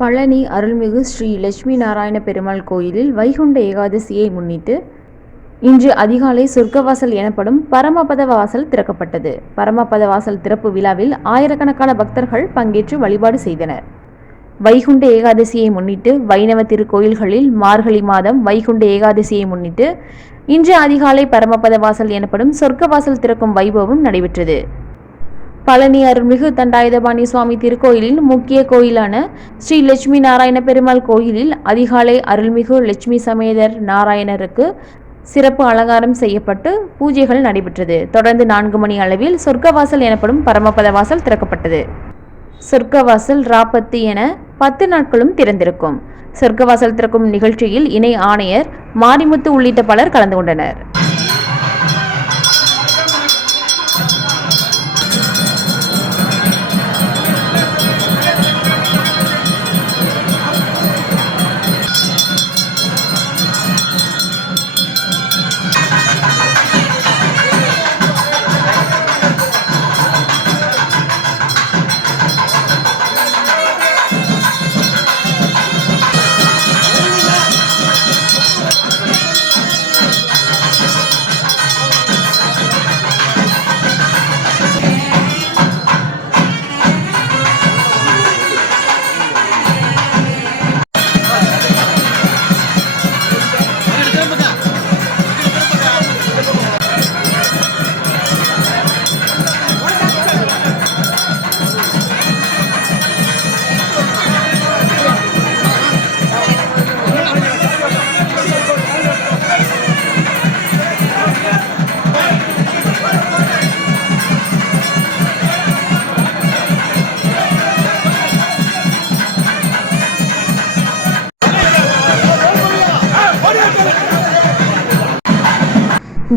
பழனி அருள்மிகு ஸ்ரீ லட்சுமி நாராயண பெருமாள் கோயிலில் வைகுண்ட ஏகாதசியை முன்னிட்டு இன்று அதிகாலை சொர்க்கவாசல் எனப்படும் பரமபத வாசல் திறக்கப்பட்டது. பரமபத வாசல் திறப்பு விழாவில் ஆயிரக்கணக்கான பக்தர்கள் பங்கேற்று வழிபாடு செய்தனர். வைகுண்ட ஏகாதசியை முன்னிட்டு வைணவ திருக்கோயில்களில் மார்கழி மாதம் வைகுண்ட ஏகாதசியை முன்னிட்டு இன்று அதிகாலை பரமபத வாசல் எனப்படும் சொர்க்கவாசல் திறக்கும் வைபவம் நடைபெற்றது. பழனி அருள்மிகு தண்டாயுதபாணி சுவாமி திருக்கோயிலின் முக்கிய கோயிலான ஸ்ரீ லட்சுமி நாராயண பெருமாள் கோயிலில் அதிகாலை அருள்மிகு லட்சுமி சமேதர் நாராயணருக்கு சிறப்பு அலங்காரம் செய்யப்பட்டு பூஜைகள் நடைபெற்றது. தொடர்ந்து நான்கு மணி அளவில் சொர்க்கவாசல் எனப்படும் பரமபத வாசல் திறக்கப்பட்டது. சொர்க்கவாசல் ராப்பத்து என பத்து நாட்களும் திறந்திருக்கும். சொர்க்கவாசல் திறக்கும் நிகழ்ச்சியில் இணை ஆணையர் மாரிமுத்து உள்ளிட்ட பலர் கலந்து கொண்டனர்.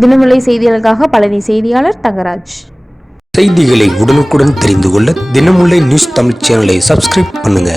தினமலை செய்திகளுக்காக பழனி செய்தியாளர் தங்கராஜ். செய்திகளை உடனுக்குடன் தெரிந்து கொள்ள தினமுல்லை நியூஸ் தமிழ் சேனலை சப்ஸ்கிரைப் பண்ணுங்க.